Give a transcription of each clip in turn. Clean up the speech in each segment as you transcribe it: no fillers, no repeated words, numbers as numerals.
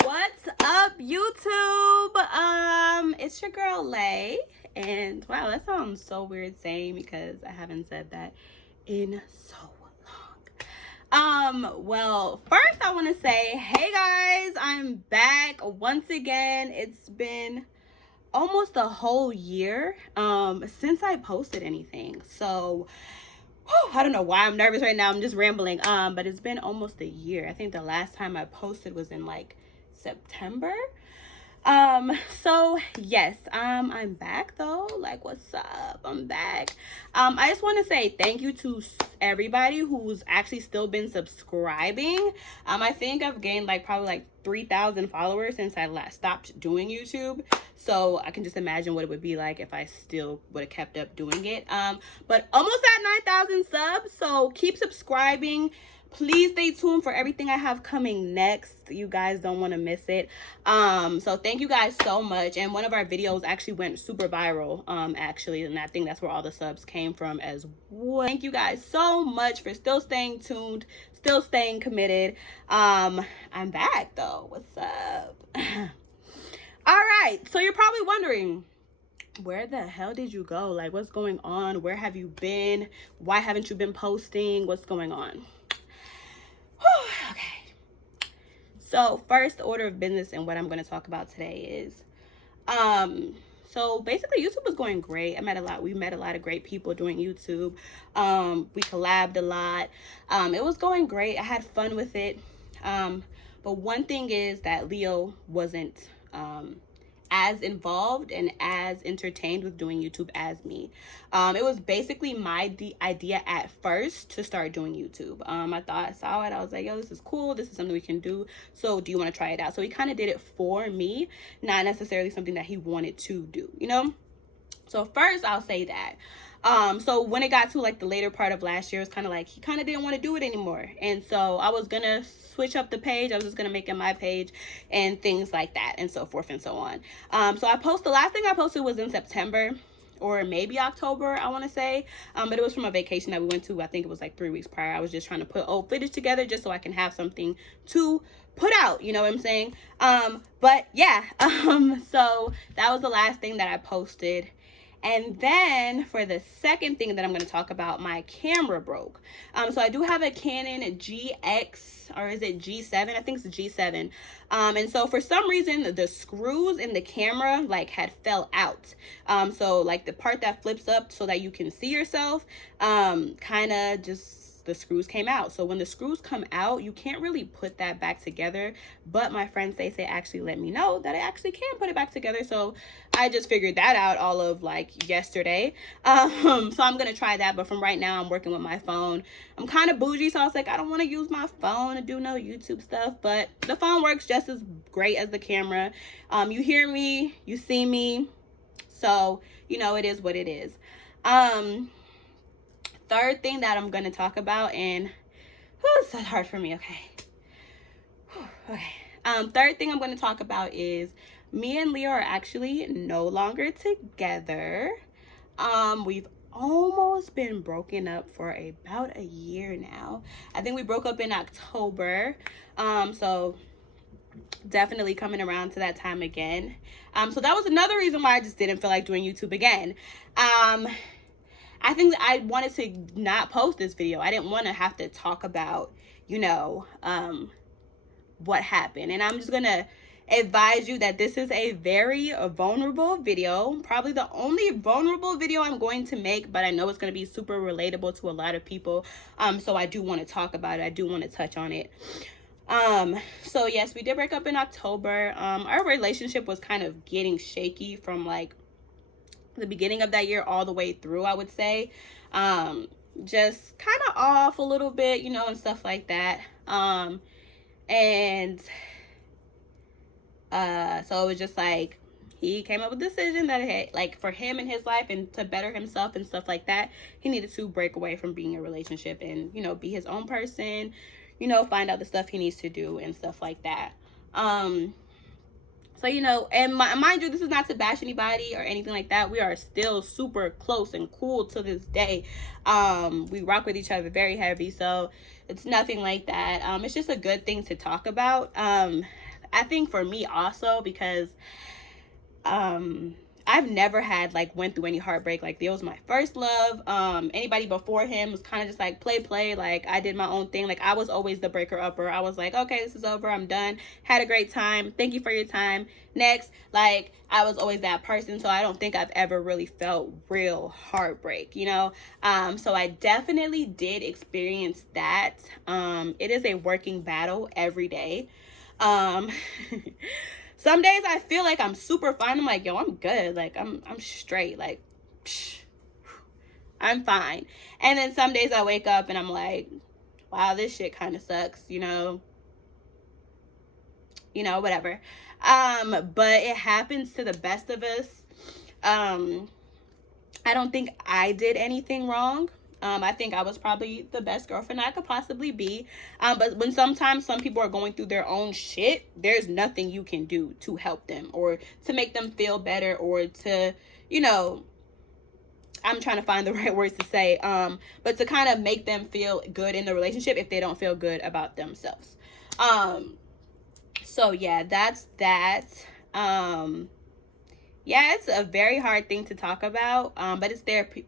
What's up, YouTube? It's your girl Lay, and wow, that sounds so weird saying because I haven't said that in so long. Well, first I want to say, hey guys, I'm back once again. It's been almost a whole year since I posted anything, so I don't know why I'm nervous right now. I'm just rambling. But it's been almost a year. I think the last time I posted was in like September. So yes, I'm back though. Like, what's up? I'm back. I just want to say thank you to everybody who's actually still been subscribing. I think I've gained like probably like 3,000 followers since I last stopped doing YouTube. So I can just imagine what it would be like if I still would have kept up doing it. But almost at 9,000 subs. So keep subscribing. Please stay tuned for everything I have coming next. You guys don't want to miss it. So thank you guys so much. And one of our videos actually went super viral, actually, and I think that's where all the subs came from as well. Thank you guys so much for still staying tuned, still staying committed. I'm back though. What's up? All right, so you're probably wondering, where the hell did you go? Like, what's going on? Where have you been? Why haven't you been posting? What's going on? Okay, so first order of business and what I'm going to talk about today is so basically YouTube was going great. We met a lot of great people doing YouTube. We collabed a lot. It was going great. I had fun with it. But one thing is that Leo wasn't as involved and as entertained with doing YouTube as me. It was basically the idea at first to start doing YouTube. I saw it, I was like, yo, this is cool, this is something we can do, so do you want to try it out? So he kind of did it for me, not necessarily something that he wanted to do, you know? So first I'll say that. So when it got to like the later part of last year, it was kind of like he kind of didn't want to do it anymore. And so I was going to switch up the page. I was just going to make it my page and things like that and so forth and so on. So the last thing I posted was in September or maybe October, I want to say. But it was from a vacation that we went to. I think it was like 3 weeks prior. I was just trying to put old footage together just so I can have something to put out, you know what I'm saying? But yeah, so that was the last thing that I posted. And then for the second thing that I'm going to talk about, my camera broke. So I do have a Canon GX, or is it G7? I think it's the G7. And so for some reason, the screws in the camera like had fell out. So like the part that flips up so that you can see yourself, kind of just the screws came out. So when the screws come out, you can't really put that back together. But my friend Stacey actually let me know that I actually can put it back together. So I just figured that out all of like yesterday. So I'm gonna try that. But from right now, I'm working with my phone. I'm kind of bougie, so I was like, I don't want to use my phone to do no YouTube stuff. But the phone works just as great as the camera. You hear me, you see me. So you know it is what it is. Third thing that I'm going to talk about, and it's so hard for me. Okay. Third thing I'm going to talk about is me and Leo are actually no longer together. We've almost been broken up for about a year now. I think we broke up in October. So definitely coming around to that time again. So that was another reason why I just didn't feel like doing YouTube again. I think that I wanted to not post this video. I didn't want to have to talk about, you know, what happened. And I'm just going to advise you that this is a very vulnerable video. Probably the only vulnerable video I'm going to make, but I know it's going to be super relatable to a lot of people. So I do want to talk about it. I do want to touch on it. So yes, we did break up in October. Our relationship was kind of getting shaky from like the beginning of that year all the way through, I would say. Just kind of off a little bit, you know, and stuff like that. So it was just like he came up with a decision that had, like, for him and his life and to better himself and stuff like that, he needed to break away from being in a relationship and, you know, be his own person, you know, find out the stuff he needs to do and stuff like that. So, you know, and mind you, this is not to bash anybody or anything like that. We are still super close and cool to this day. We rock with each other very heavy. So it's nothing like that. It's just a good thing to talk about. I think for me also, because I've never had like went through any heartbreak. Like, there was my first love. Anybody before him was kind of just like play. Like, I did my own thing. Like, I was always the breaker upper. I was like, okay, this is over, I'm done, had a great time, thank you for your time, next. Like, I was always that person. So I don't think I've ever really felt real heartbreak, you know. So I definitely did experience that. It is a working battle every day. Some days I feel like I'm super fine. I'm like, yo, I'm good. Like, I'm straight. Like, psh, I'm fine. And then some days I wake up and I'm like, wow, this shit kind of sucks, you know, whatever. But it happens to the best of us. I don't think I did anything wrong. I think I was probably the best girlfriend I could possibly be. But when sometimes some people are going through their own shit, there's nothing you can do to help them or to make them feel better or to, you know, I'm trying to find the right words to say, but to kind of make them feel good in the relationship if they don't feel good about themselves. So yeah, that's that. Yeah, it's a very hard thing to talk about, but it's therapy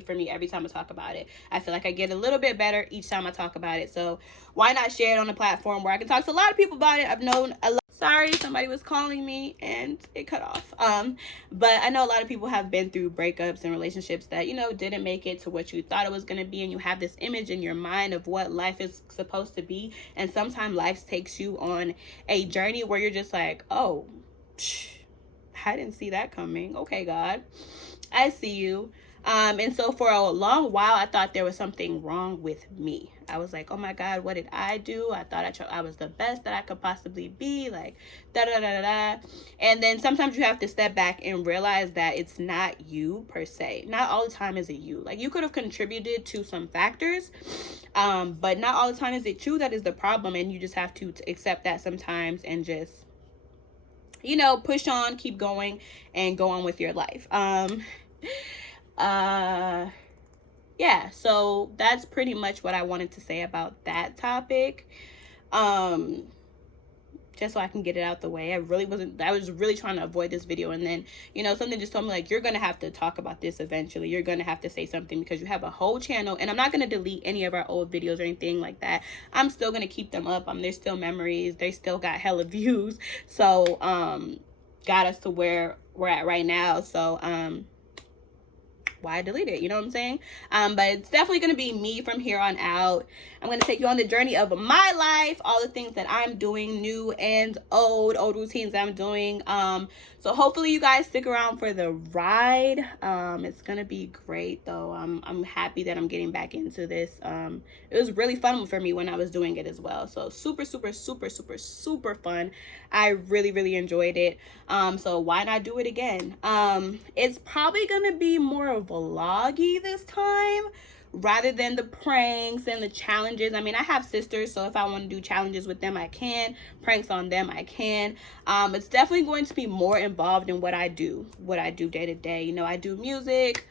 for me every time I talk about it. I feel like I get a little bit better each time I talk about it. So why not share it on a platform where I can talk to a lot of people about it? I've known a lot. Sorry, somebody was calling me and it cut off. But I know a lot of people have been through breakups and relationships that, you know, didn't make it to what you thought it was going to be, and you have this image in your mind of what life is supposed to be. And sometimes life takes you on a journey where you're just like, oh, I didn't see that coming. Okay, God, I see you. And so for a long while, I thought there was something wrong with me. I was like, oh my God, what did I do? I thought I was the best that I could possibly be, like, da-da-da-da-da. And then sometimes you have to step back and realize that it's not you per se. Not all the time is it you. Like, you could have contributed to some factors, but not all the time is it you that is the problem. And you just have to accept that sometimes and just, you know, push on, keep going, and go on with your life. Yeah, so that's pretty much what I wanted to say about that topic. Just so I can get it out the way. I was really trying to avoid this video, and then, you know, something just told me, like, you're gonna have to talk about this eventually. You're gonna have to say something because you have a whole channel, and I'm not gonna delete any of our old videos or anything like that. I'm still gonna keep them up. There's still memories. They still got hella views. So got us to where we're at right now. So why delete it? You know what I'm saying? But it's definitely going to be me from here on out. I'm going to take you on the journey of my life, all the things that I'm doing, new and old routines that I'm doing. So hopefully you guys stick around for the ride. It's going to be great though. I'm happy that I'm getting back into this. It was really fun for me when I was doing it as well. So super, super, super, super, super fun. I really, really enjoyed it. So why not do it again? It's probably going to be more vloggy this time rather than the pranks and the challenges. I mean, I have sisters, so if I want to do challenges with them, I can. Pranks on them, I can. It's definitely going to be more involved in what I do day to day. You know, I do music.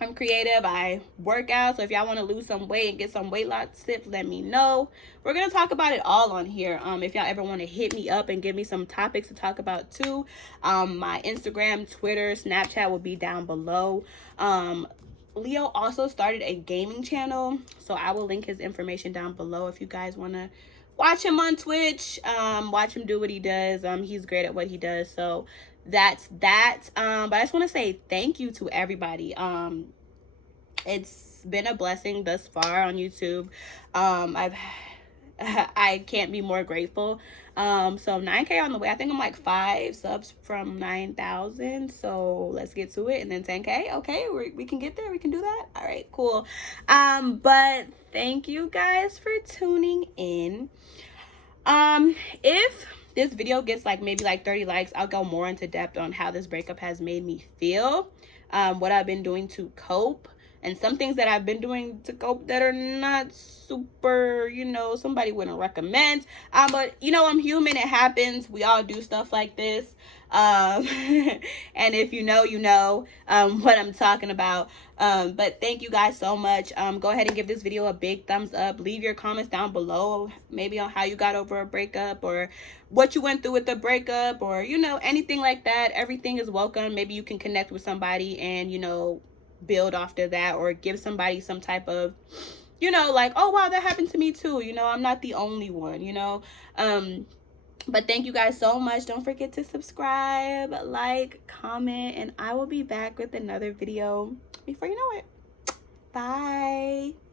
I'm creative. I work out. So if y'all want to lose some weight and get some weight loss tips, let me know. We're going to talk about it all on here. If y'all ever want to hit me up and give me some topics to talk about too, my Instagram, Twitter, Snapchat will be down below. Leo also started a gaming channel, so I will link his information down below if you guys want to watch him on Twitch, watch him do what he does. He's great at what he does. So that's that. But I just want to say thank you to everybody. It's been a blessing thus far on YouTube. I can't be more grateful. So 9K on the way. I think I'm like 5 subs from 9,000. So let's get to it. And then 10K. Okay, we can get there. We can do that. All right, cool. But thank you guys for tuning in. If this video gets like maybe like 30 likes, I'll go more into depth on how this breakup has made me feel, what I've been doing to cope, and some things that I've been doing to cope that are not super, you know, somebody wouldn't recommend. But you know, I'm human. It happens. We all do stuff like this. And if you know, you know what I'm talking about. But thank you guys so much. Go ahead and give this video a big thumbs up. Leave your comments down below, maybe on how you got over a breakup, or what you went through with the breakup, or, you know, anything like that. Everything is welcome. Maybe you can connect with somebody and, you know, build after that, or give somebody some type of, you know, like, oh wow, that happened to me too, you know, I'm not the only one, you know. But thank you guys so much. Don't forget to subscribe, like, comment, and I will be back with another video before you know it. Bye.